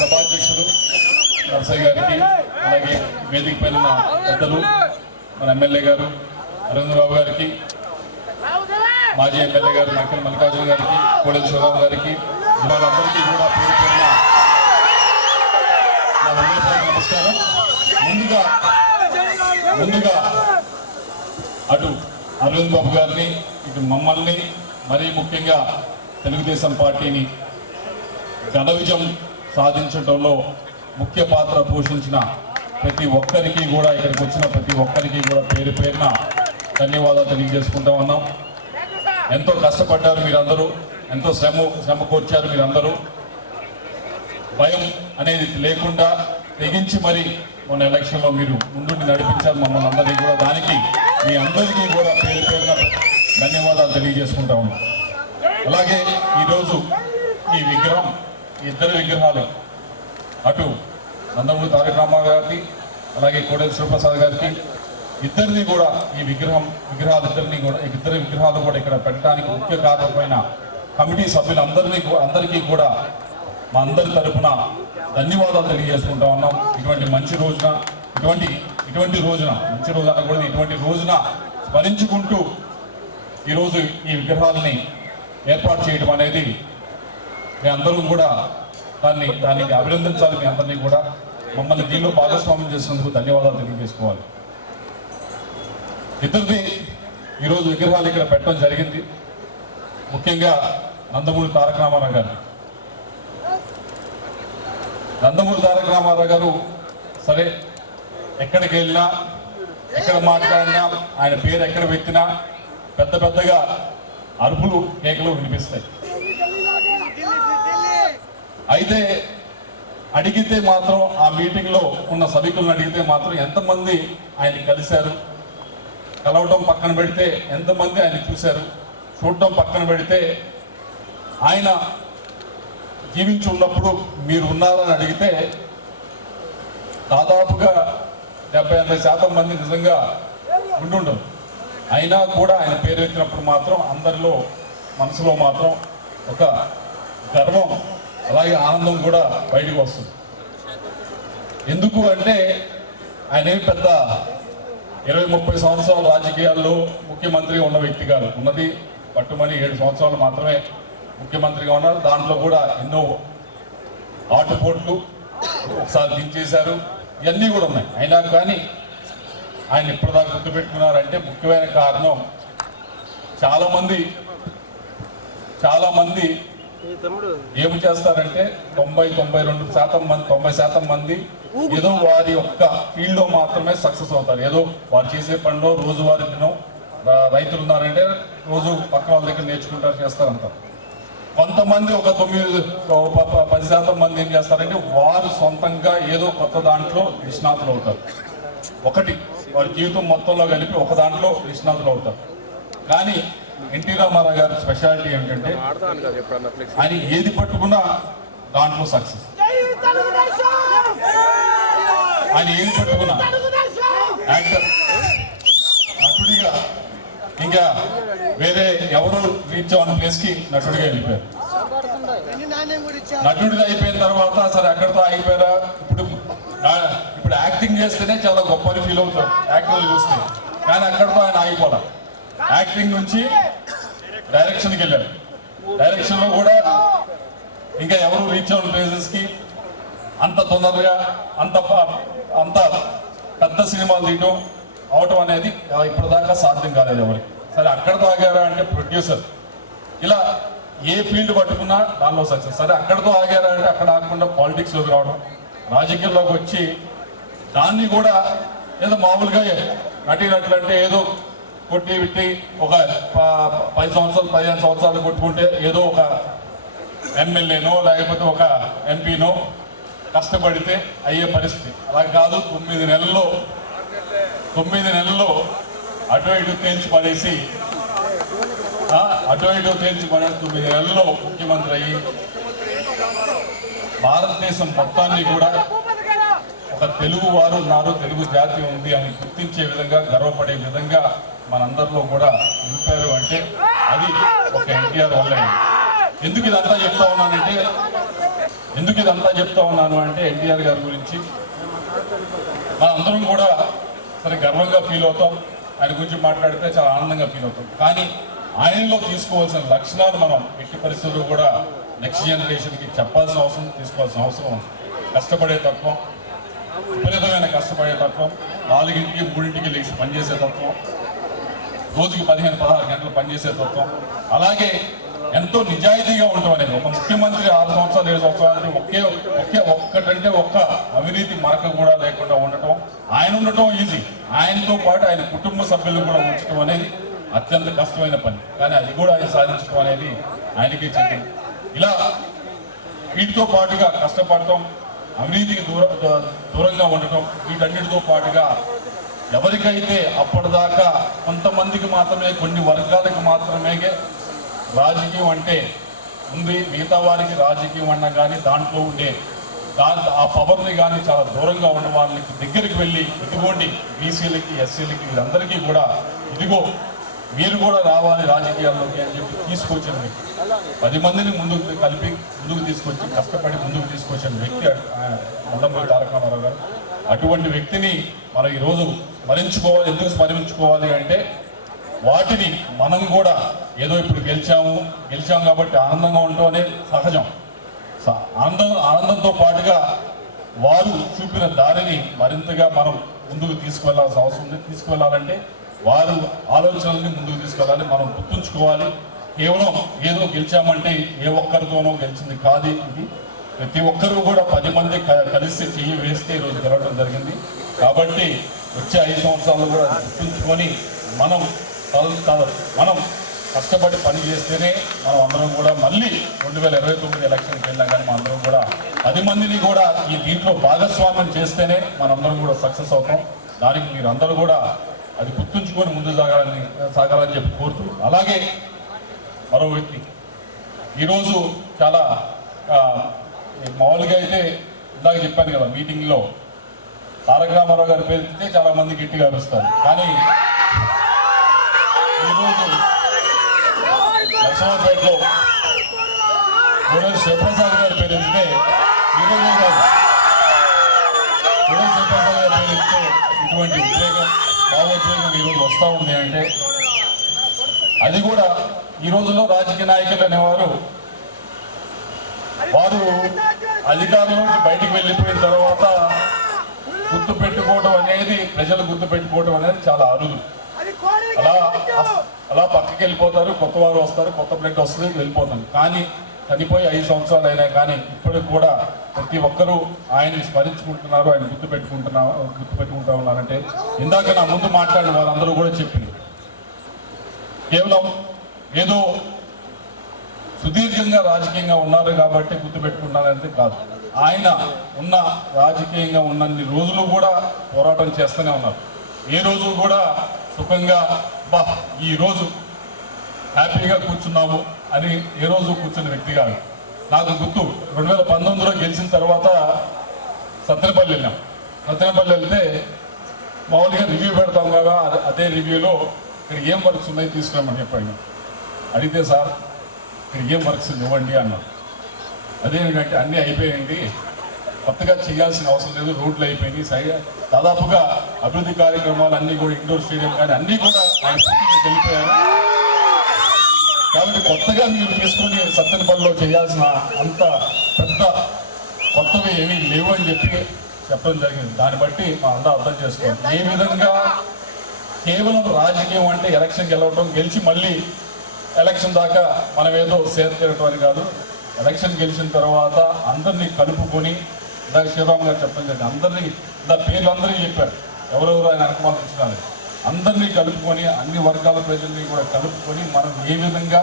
సభాధ్యక్షులు నర్సయ్య గారికి, అలాగే వేదిక పైన పెద్దలు మన ఎమ్మెల్యే గారు అరవింద్ బాబు గారికి, మాజీ ఎమ్మెల్యే గారు నక్కల మల్లికార్జున గారికి, కోడెల శివరావు గారికి, వాళ్ళందరికీ కూడా పేరు పేరున నమస్కారం. ముందుగా అటు అరవింద్ బాబు గారిని, ఇటు మమ్మల్ని, మరీ ముఖ్యంగా తెలుగుదేశం పార్టీని ఘన విజయం సాధించడంలో ముఖ్య పాత్ర పోషించిన ప్రతి ఒక్కరికి కూడా, ఇక్కడికి వచ్చిన ప్రతి ఒక్కరికి కూడా పేరు పేరున ధన్యవాదాలు తెలియజేసుకుంటా ఉన్నాం. ఎంతో కష్టపడ్డారు మీరందరూ, ఎంతో శ్రమ కోర్చారు మీరందరూ. భయం అనేది లేకుండా తెగించి మరి మొన్న ఎలక్షన్లో మీరు ముందుండి నడిపించారు మమ్మల్ని అందరినీ కూడా. దానికి మీ అందరికీ కూడా పేరు పేరున ధన్యవాదాలు తెలియజేసుకుంటా ఉన్నాం. అలాగే ఈరోజు ఈ విగ్రహం, ఇద్దరు విగ్రహాలు, అటు నందమూరి తారక రామారావు గారికి, అలాగే కోడెల శివప్రసాద్ గారికి, ఇద్దరిని కూడా ఈ ఇద్దరు విగ్రహాలు కూడా ఇక్కడ పెట్టడానికి ముఖ్య కారణమైన కమిటీ సభ్యులందరికీ కూడా మా అందరి తరఫున ధన్యవాదాలు తెలియజేసుకుంటా ఉన్నాం. ఇటువంటి మంచి రోజున ఇటువంటి రోజున స్మరించుకుంటూ ఈరోజు ఈ విగ్రహాలని ఏర్పాటు చేయడం అనేది మీ అందరూ కూడా దానికి అభినందించాలి. మీ అందరినీ కూడా మమ్మల్ని దీనిలో భాగస్వామ్యం చేసినందుకు ధన్యవాదాలు తెలియజేసుకోవాలి. ఇద్దరిది ఈరోజు విగ్రహాలు ఇక్కడ పెట్టడం జరిగింది. ముఖ్యంగా నందమూరి తారక రామారావు గారు. నందమూరి తారక రామారావు గారు సరే ఎక్కడికి వెళ్ళినా, ఎక్కడ మాట్లాడినా, ఆయన పేరు ఎక్కడ పెట్టినా పెద్దగా అరుపులు, కేకలు వినిపిస్తాయి. అయితే అడిగితే మాత్రం, ఆ మీటింగ్లో ఉన్న సభికులను అడిగితే మాత్రం ఎంతమంది ఆయన కలిశారు, కలవడం పక్కన పెడితే ఎంతమంది ఆయన చూశారు, చూడటం పక్కన పెడితే ఆయన జీవించి ఉన్నప్పుడు మీరు ఉన్నారని అడిగితే దాదాపుగా 70-80% మంది నిజంగా ఉండుండరు. అయినా కూడా ఆయన పేరు ఎత్తినప్పుడు మాత్రం అందరిలో మనసులో మాత్రం ఒక గర్వం, అలాగే ఆనందం కూడా బయటకు వస్తుంది. ఎందుకు అంటే ఆయన ఏమి పెద్ద 20-30 సంవత్సరాలు రాజకీయాల్లో ముఖ్యమంత్రిగా ఉన్న వ్యక్తి కాదు. ఉన్నది పట్టుమని 7 సంవత్సరాలు మాత్రమే ముఖ్యమంత్రిగా ఉన్నారు. దాంట్లో కూడా ఎన్నో ఆటుపోట్లు, ఒకసారి దించేశారు, ఇవన్నీ కూడా ఉన్నాయి. అయినా కానీ ఆయన ఇప్పటిదాకా గుర్తుపెట్టుకున్నారంటే ముఖ్యమైన కారణం చాలా మంది ఏమి చేస్తారంటే 90% మంది ఏదో వారి యొక్క ఫీల్డ్లో మాత్రమే సక్సెస్ అవుతారు. ఏదో వారు చేసే పనిలో రోజువారీ దినం, రైతులు ఉన్నారంటే రోజు పక్క వాళ్ళ దగ్గర నేర్చుకుంటారు, చేస్తారంటారు. కొంతమంది ఒక 9-10% మంది ఏం చేస్తారంటే వారు సొంతంగా ఏదో కొత్త దాంట్లో నిష్ణాతులు అవుతారు. ఒకటి వారి జీవితం మొత్తంలో కలిపి ఒక దాంట్లో నిష్ణాతులు అవుతారు. కానీ ఎన్టీ రామారావు గారి స్పెషాలిటీ ఏంటంటే ఆయన ఏది పట్టుకున్నా దాంట్లో సక్సెస్. ఆయన ఏది పట్టుకున్నా యాక్టర్, నటుడిగా, ఇంకా వేరే ఎవరు రీచ్ అవ్వని ప్లేస్కి నటుడిగా వెళ్ళిపోయారు. నటుడిగా అయిపోయిన తర్వాత సరే అక్కడితో ఆగిపోయారా, ఇప్పుడు యాక్టింగ్ చేస్తేనే చాలా గొప్పని ఫీల్ అవుతారు యాక్టర్లు చూస్తే. కానీ అక్కడితో ఆయన ఆగిపోలా. యాక్టింగ్ నుంచి డైరెక్షన్కి వెళ్ళారు. డైరెక్షన్లో కూడా ఇంకా ఎవరు రీచ్ అవ్వని ప్లేసెస్కి అంత తొందరగా అంత పెద్ద సినిమాలు తీయడం అవటం అనేది ఇప్పటిదాకా సాధ్యం కాలేదు ఎవరికి. సరే అక్కడితో ఆగారా అంటే ప్రొడ్యూసర్, ఇలా ఏ ఫీల్డ్ పట్టుకున్నా దానిలో సక్సెస్. సరే అక్కడితో ఆగారా అంటే అక్కడ ఆగకుండా పాలిటిక్స్లోకి రావడం, రాజకీయాల్లోకి వచ్చి దాన్ని కూడా ఏదో మామూలుగా నటినట్లంటే ఏదో కొట్టి విట్టి ఒక 10 సంవత్సరాలు 15 సంవత్సరాలు కొట్టుకుంటే ఏదో ఒక ఎమ్మెల్యేనో లేకపోతే ఒక ఎంపీనో కష్టపడితే అయ్యే పరిస్థితి. అలా కాదు, 9 నెలల్లో అటు ఇటు తేల్చి పడేసి 9 నెలల్లో ముఖ్యమంత్రి అయ్యి భారతదేశం మొత్తాన్ని కూడా ఒక తెలుగు వారు ఉన్నారు, తెలుగు జాతి ఉంది అని గుర్తించే విధంగా, గర్వపడే విధంగా మనందరిలో కూడా నింపారు అంటే అది ఒక ఎన్టీఆర్ వల్లే. ఎందుకు ఇదంతా చెప్తా ఉన్నానంటే ఎందుకు ఇదంతా చెప్తా ఉన్నాను అంటే ఎన్టీఆర్ గారి గురించి మనందరం కూడా సరే గర్వంగా ఫీల్ అవుతాం, ఆయన గురించి మాట్లాడితే చాలా ఆనందంగా ఫీల్ అవుతాం. కానీ ఆయనలో తీసుకోవాల్సిన లక్షణాలు మనం ఎట్టి పరిస్థితుల్లో కూడా నెక్స్ట్ జనరేషన్కి చెప్పాల్సిన అవసరం, తీసుకోవాల్సిన అవసరం ఉంది. కష్టపడే తత్వం, విపరీతమైన కష్టపడే తత్వం, 4ంటికి 3ంటికి లేచి పనిచేసే తత్వం, రోజుకి 15-16 గంటలు పనిచేసే తత్వం, అలాగే ఎంతో నిజాయితీగా ఉండటం అనేది. ఒక ముఖ్యమంత్రి 6 సంవత్సరాలు 7 సంవత్సరాలు ఒక్కటంటే ఒక్క అవినీతి మరక కూడా లేకుండా ఉండటం, ఆయన ఉండటం ఈజీ, ఆయనతో పాటు ఆయన కుటుంబ సభ్యులు కూడా ఉంచడం అనేది అత్యంత కష్టమైన పని. కానీ అది కూడా ఆయన సాధించడం అనేది ఆయనకే చెందింది. ఇలా వీటితో పాటుగా కష్టపడటం, అవినీతికి దూరంగా ఉండటం, వీటన్నిటితో పాటుగా ఎవరికైతే అప్పటిదాకా కొంతమందికి మాత్రమే, కొన్ని వర్గాలకు మాత్రమే రాజకీయం అంటే ఉంది, మిగతా వారికి రాజకీయం అన్నా కానీ దాంట్లో ఉండే ఆ పవర్ని కానీ చాలా దూరంగా ఉన్న వాళ్ళకి దగ్గరికి వెళ్ళి ఇదిగోండి బీసీలకి, ఎస్సీలకి, వీరందరికీ కూడా ఇదిగో మీరు కూడా రావాలి రాజకీయాల్లోకి అని చెప్పి తీసుకొచ్చిన వ్యక్తి, 10 మందిని ముందుకు కలిపి ముందుకు తీసుకొచ్చి కష్టపడి ముందుకు తీసుకొచ్చిన వ్యక్తి నందమూరి తారక రామారావు గారు. అటువంటి వ్యక్తిని మనం ఈరోజు స్మరించుకోవాలి. ఎందుకు స్మరించుకోవాలి అంటే వాటిని మనం కూడా ఏదో ఇప్పుడు గెలిచాము కాబట్టి ఆనందంగా ఉండటం అనేది సహజం. ఆనందంతో పాటుగా వారు చూపిన దారిని మరింతగా మనం ముందుకు తీసుకువెళ్లాల్సిన అవసరం ఉంది. తీసుకువెళ్ళాలంటే వారు ఆలోచనల్ని ముందుకు తీసుకెళ్ళాలి. మనం గుర్తుంచుకోవాలి, కేవలం ఏదో గెలిచామంటే ఏ ఒక్కరితోనో గెలిచింది కాదు ఇది. ప్రతి ఒక్కరూ కూడా 10 మంది కలిసి చెయ్యి వేస్తే ఈరోజు గెలవడం జరిగింది. కాబట్టి వచ్చే 5 సంవత్సరాలు కూడా గుర్తుంచుకొని మనం కష్టపడి పని చేస్తేనే మనం అందరం కూడా మళ్ళీ 2029 ఎలక్షన్కి వెళ్ళినా కానీ మన అందరం కూడా 10 మందిని కూడా ఈ దీంట్లో భాగస్వామ్యం చేస్తేనే మనందరం కూడా సక్సెస్ అవుతాం. దానికి మీరు అందరూ కూడా అది గుర్తుంచుకొని ముందు సాగాలని చెప్పి కోరుతూ, అలాగే మరో వ్యక్తి ఈరోజు చాలా మామూలుగా అయితే ఇందాక చెప్పాను కదా మీటింగ్లో తారక రామారావు గారి పేరు ఎత్తితే చాలా మంది గట్టిగా అరుస్తారు. కానీ ఈరోజు నరసింహపేటలో ఈరోజు శివప్రసాద్ గారి పేరు ఎత్తితే ఈరోజు కాదు, శివప్రసాద్ గారి పేరు ఎత్తితే ఇటువంటి భావోద్వేగం ఈరోజు వస్తూ ఉంది అంటే అది కూడా ఈ రోజుల్లో రాజకీయ నాయకులు అనేవారు వారు అధికారం నుంచి బయటికి వెళ్ళిపోయిన తర్వాత గుర్తుపెట్టుకోవడం అనేది, ప్రజలు గుర్తుపెట్టుకోవడం అనేది చాలా అరుదు. అలా పక్కకి వెళ్ళిపోతారు, కొత్త వారు వస్తారు, కొత్త బ్లడ్ వస్తుంది, వెళ్ళిపోతాం. కానీ చనిపోయి 5 సంవత్సరాలు అయినా కానీ ఇప్పటికి కూడా ప్రతి ఒక్కరూ ఆయన్ని స్మరించుకుంటున్నారు, ఆయన గుర్తుపెట్టుకుంటా ఉన్నారంటే ఇందాక నా ముందు మాట్లాడిన వాళ్ళందరూ కూడా చెప్పింది కేవలం ఏదో సుదీర్ఘంగా రాజకీయంగా ఉన్నారు కాబట్టి గుర్తుపెట్టుకుంటారంటే కాదు. ఆయన రాజకీయంగా ఉన్నన్ని రోజులు కూడా పోరాటం చేస్తూనే ఉన్నారు. ఏ రోజు కూడా సుఖంగా ఈ రోజు హ్యాపీగా కూర్చున్నాము అని ఏ రోజు కూర్చున్న వ్యక్తి కాదు. నాకు గుర్తు 2019లో గెలిచిన తర్వాత సత్తెనపల్లి వెళ్ళాం. సత్తెనపల్లి వెళ్తే మామూలుగా రివ్యూ పెడతాం కదా, అదే రివ్యూలో ఇక్కడ ఏం వర్క్స్ ఉన్నాయి తీసుకురామని చెప్పండి. అడిగితే సార్ ఇక్కడ ఏం వర్క్స్ ఇవ్వండి అన్నారు. అదేమిటంటే అన్నీ అయిపోయాయండి, కొత్తగా చేయాల్సిన అవసరం లేదు, రోడ్లు అయిపోయినాయి, దాదాపుగా అభివృద్ధి కార్యక్రమాలు అన్నీ కూడా ఇండోర్ స్టేడియం కానీ అన్నీ కూడా ఆయన వెళ్ళిపోయారు. కాబట్టి కొత్తగా మీరు తీసుకుని సత్తెనపల్లిలో చేయాల్సిన అంత పెద్ద కొత్తవి ఏమీ లేవు అని చెప్పి చెప్పడం జరిగింది. దాన్ని బట్టి మా అందరూ అర్థం చేసుకోవాలి. ఏ విధంగా కేవలం రాజకీయం అంటే ఎలక్షన్ గెలవడం, గెలిచి మళ్ళీ ఎలక్షన్ దాకా మనం ఏదో సేర్ తిరగటం అని కాదు. ఎలక్షన్ గెలిచిన తర్వాత అందరినీ కలుపుకొని, ఇందాక శివరామ్ గారు చెప్పడం జరిగింది, అందరినీ పేర్లు అందరికీ చెప్పారు, ఎవరెవరు ఆయన అనుమానించినారు, అందరినీ కలుపుకొని అన్ని వర్గాల ప్రజల్ని కూడా కలుపుకొని మనం ఏ విధంగా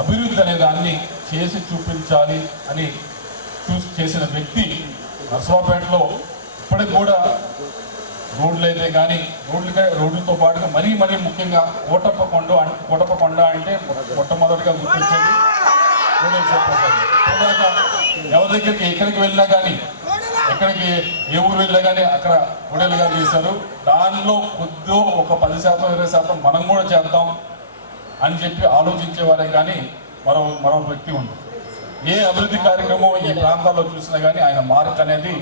అభివృద్ధి అనే దాన్ని చేసి చూపించాలి అని చేసిన వ్యక్తి. నర్సరావుపేటలో ఇప్పటికి కూడా రోడ్లు అయితే కానీ రోడ్లతో పాటుగా మరీ ముఖ్యంగా కోటప్పకొండ అంటే మొట్టమొదటిగా గుర్తొచ్చేది ఎవరి దగ్గరికి ఎక్కడికి వెళ్ళినా కానీ, ఏ ఊరు వెళ్ళినా కానీ అక్కడ హోటల్ గారు చేశారు. దానిలో కొద్దిగా ఒక 10% 20% మనం కూడా చేద్దాం అని చెప్పి ఆలోచించేవారే కానీ మరో వ్యక్తి ఉంది. ఏ అభివృద్ధి కార్యక్రమం ఈ ప్రాంతాల్లో చూసినా కానీ ఆయన మార్క్ అనేది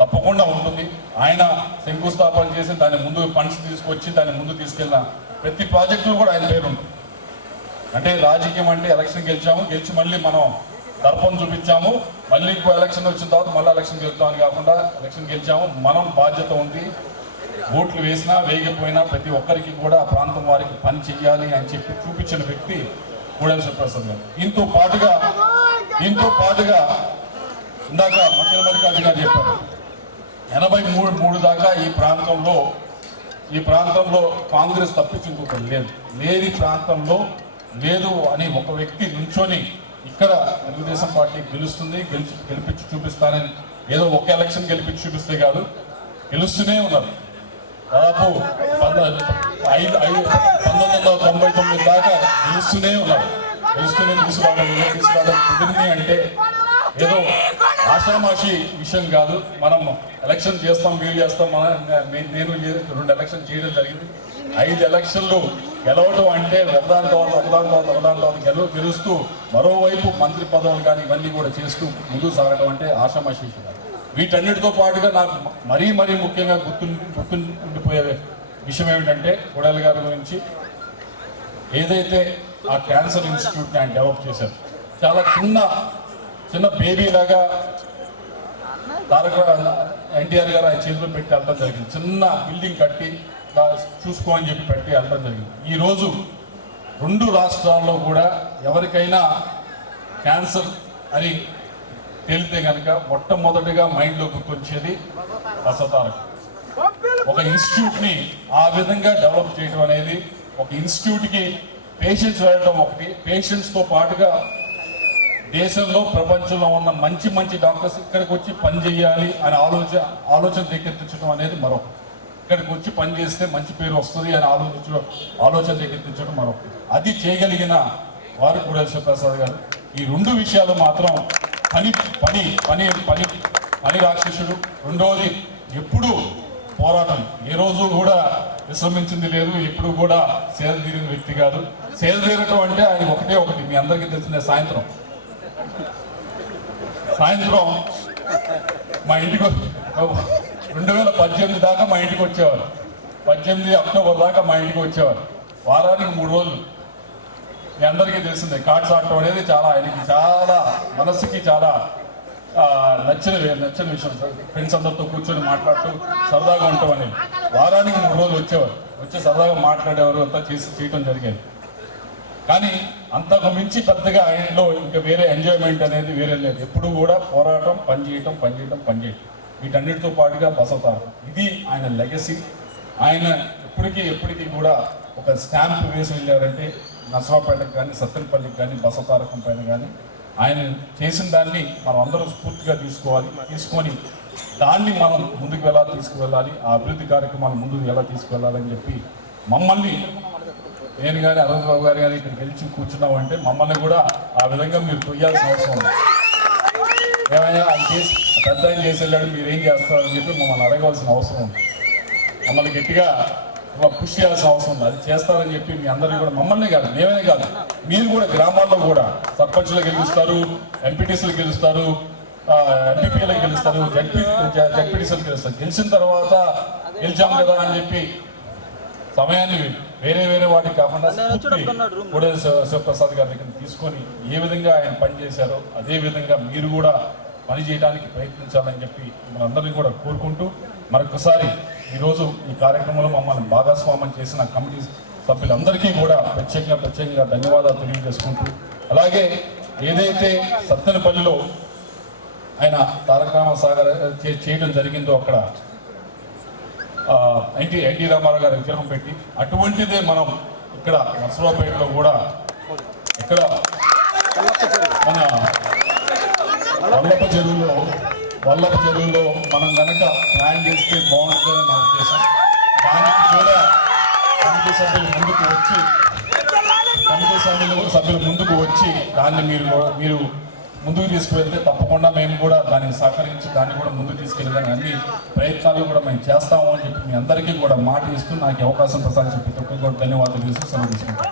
తప్పకుండా ఉంటుంది. ఆయన శంకుస్థాపన చేసి దాని ముందు ఫండ్స్ తీసుకొచ్చి దాన్ని ముందు తీసుకెళ్ళిన ప్రతి ప్రాజెక్టులు కూడా ఆయన పేరు ఉంటుంది. అంటే రాజకీయం అంటే ఎలక్షన్ గెలిచి మళ్ళీ మనం దర్పం చూపించాము, మళ్ళీ ఎలక్షన్ వచ్చిన తర్వాత మళ్ళీ ఎలక్షన్ గెలుస్తామని కాకుండా ఎలక్షన్ గెలిచాము, మనం బాధ్యత ఉంది. ఓట్లు వేసినా వేయకపోయినా ప్రతి ఒక్కరికి కూడా ఆ ప్రాంతం వారికి పని చెయ్యాలి అని చెప్పి చూపించిన వ్యక్తి కోడెల శివప్రసాద్ గారు. దీంతో పాటుగా ఇందాక మధ్య మల్లికార్జున గారు చెప్పారు, 83 దాకా ఈ ప్రాంతంలో కాంగ్రెస్ తప్పించి ఇంకొకటి లేని ప్రాంతంలో లేదు అని ఒక వ్యక్తి నుంచొని ఇక్కడ తెలుగుదేశం పార్టీ గెలిపించి చూపిస్తానని ఏదో ఒక ఎలక్షన్ గెలిపించి చూపిస్తే కాదు, గెలుస్తూనే ఉన్నారు. దాదాపు 1999 దాకా గెలుస్తూనే ఉన్నారు. తీసుకురావడం కుదిరింది అంటే ఏదో ఆషామాషి విషయం కాదు. మనం ఎలక్షన్ చేస్తాం, వీలు చేస్తాం. నేను 2 ఎలక్షన్ చేయడం జరిగింది. 5 ఎలక్షన్లు గెలవడం అంటే ఒకదాని తర్వాత గెలుస్తూ మరోవైపు మంత్రి పదవులు కానీ ఇవన్నీ కూడా చేస్తూ ముందుకు సాగడం అంటే ఆషామాషి విషయం కాదు. వీటన్నిటితో పాటుగా నాకు మరీ ముఖ్యంగా గుర్తుండిపోయే విషయం ఏమిటంటే కోడెల గారి గురించి ఏదైతే ఆ క్యాన్సర్ ఇన్స్టిట్యూట్ని ఆయన డెవలప్ చేశారు. చాలా చిన్న బేబీ లాగా ఎన్టీఆర్ గారు ఆయన చేతిలో పెట్టి వెళ్ళడం జరిగింది. చిన్న బిల్డింగ్ కట్టి చూసుకో అని చెప్పి పెట్టి వెళ్ళడం జరిగింది. ఈరోజు 2 రాష్ట్రాల్లో కూడా ఎవరికైనా క్యాన్సర్ అని తేలితే కనుక మొట్టమొదటిగా మైండ్లో గుర్తొచ్చేది బసవతారకం. ఒక ఇన్స్టిట్యూట్ని ఆ విధంగా డెవలప్ చేయడం అనేది, ఒక ఇన్స్టిట్యూట్కి పేషెంట్స్ వెళ్ళడం ఒకటి, పేషెంట్స్తో పాటుగా దేశంలో ప్రపంచంలో ఉన్న మంచి డాక్టర్స్ ఇక్కడికి వచ్చి పని చేయాలి అని ఆలోచన రేకెత్తించడం అనేది మరొకటి. ఇక్కడికి వచ్చి పని చేస్తే మంచి పేరు వస్తుంది అని ఆలోచన రేకెత్తించడం మరొకటి. అది చేయగలిగిన వారు కోడెల శివప్రసాద్ గారు. ఈ 2 విషయాలు మాత్రం పని రాక్షసుడు. రెండవది ఎప్పుడు పోరాటం, ఏ రోజు కూడా విశ్రమించింది లేదు, ఎప్పుడు కూడా సేద తీరిన వ్యక్తి కాదు. సేద తీరటం అంటే ఆయన ఒకటి మీ అందరికీ తెలిసిందే, సాయంత్రం మా ఇంటికి 2018 దాకా మా ఇంటికి వచ్చేవారు. 18 అక్టోబర్ దాకా మా ఇంటికి వచ్చేవారు. వారానికి 3 రోజులు. మీ అందరికీ తెలిసిందే, కార్డ్స్ ఆడటం అనేది ఆయనకి చాలా మనసుకి చాలా నచ్చిన విషయం. ఫ్రెండ్స్ అందరితో కూర్చొని మాట్లాడుతూ సరదాగా ఉంటాం అనేది. వారానికి 3 రోజులు వచ్చేవారు. వచ్చి సరదాగా మాట్లాడేవారు, అంతా చేయటం జరిగేది. కానీ అంతకు మించి పెద్దగా ఆయనలో ఇంకా వేరే ఎంజాయ్మెంట్ అనేది వేరే లేదు. ఎప్పుడు కూడా పోరాటం, పనిచేయటం. వీటన్నిటితో పాటుగా బసవతారకం, ఇది ఆయన లెగసీ. ఆయన ఎప్పటికీ కూడా ఒక స్టాంప్ వేసి వెళ్ళారంటే నసరాపేటకు కానీ, సత్తెనపల్లికి కానీ, బసవతారకం పైన కానీ ఆయన చేసిన దాన్ని మనం అందరం స్ఫూర్తిగా తీసుకొని దాన్ని మనం ముందుకు ఎలా తీసుకువెళ్ళాలి, ఆ అభివృద్ధి కార్యక్రమాలు ముందుకు ఎలా తీసుకువెళ్ళాలని చెప్పి మమ్మల్ని, నేను కానీ అరవింద్ బాబు గారు కానీ ఇక్కడ గెలిచి కూర్చున్నామంటే మమ్మల్ని కూడా ఆ విధంగా మీరు తొయ్యాల్సిన అవసరం ఉంది. ఏమైనా ఆయన పెద్ద ఆయన చేసి వెళ్ళాడు, మీరేం చేస్తారని చెప్పి మమ్మల్ని అడగవలసిన అవసరం ఉంది. మమ్మల్ని గట్టిగా పుష్ చేయాల్సిన అవసరం ఉంది. అది చేస్తారని చెప్పి మీ అందరినీ కూడా, మమ్మల్ని కాదు, మేమే కాదు, మీరు కూడా గ్రామాల్లో కూడా సర్పంచ్లు గెలుస్తారు, ఎంపీటీసీలు గెలుస్తారు, ఎంపీపీలకు గెలుస్తారు, జడ్పీటీసీలు గెలుస్తారు. గెలిచిన తర్వాత గెలిచాం కదా అని చెప్పి సమయాన్ని వేరే వాటికి కాకుండా కోడెల శివప్రసాద్ గారి దగ్గర తీసుకొని ఏ విధంగా ఆయన పనిచేశారో అదే విధంగా మీరు కూడా పని చేయడానికి ప్రయత్నించాలని చెప్పి మనందరినీ కూడా కోరుకుంటూ, మరొకసారి ఈరోజు ఈ కార్యక్రమంలో మమ్మల్ని భాగస్వామ్యం చేసిన కమిటీ సభ్యులందరికీ కూడా ప్రత్యేకంగా ధన్యవాదాలు తెలియజేసుకుంటూ, అలాగే ఏదైతే సత్తెనపల్లిలో ఆయన తారక రామాసాగర్ చేయడం జరిగిందో అక్కడ ఎన్టీ రామారావు గారి విగ్రహం పెట్టి, అటువంటిదే మనం ఇక్కడ నర్సరావుపేటలో కూడా ఇక్కడ మన వల్లభ చెరువులో మనం కనుక ప్లాన్ చేస్తే బాగుంటుందని నా ఉద్దేశం. దానికి కూడా కమిటీ సభ్యులు ముందుకు వచ్చి దాన్ని మీరు ముందుకు తీసుకువెళ్తే తప్పకుండా మేము కూడా దానికి సహకరించి దాన్ని కూడా ముందుకు తీసుకెళ్ళడానికి అన్ని ప్రయత్నాలు కూడా మేము చేస్తాము అని చెప్పి మీ అందరికీ కూడా మాట ఇస్తూ నాకు అవకాశం ప్రసాదించిన ప్రతి ఒక్కరికి కూడా ధన్యవాదాలు తెలిసి సెలవు తీసుకుంటాం.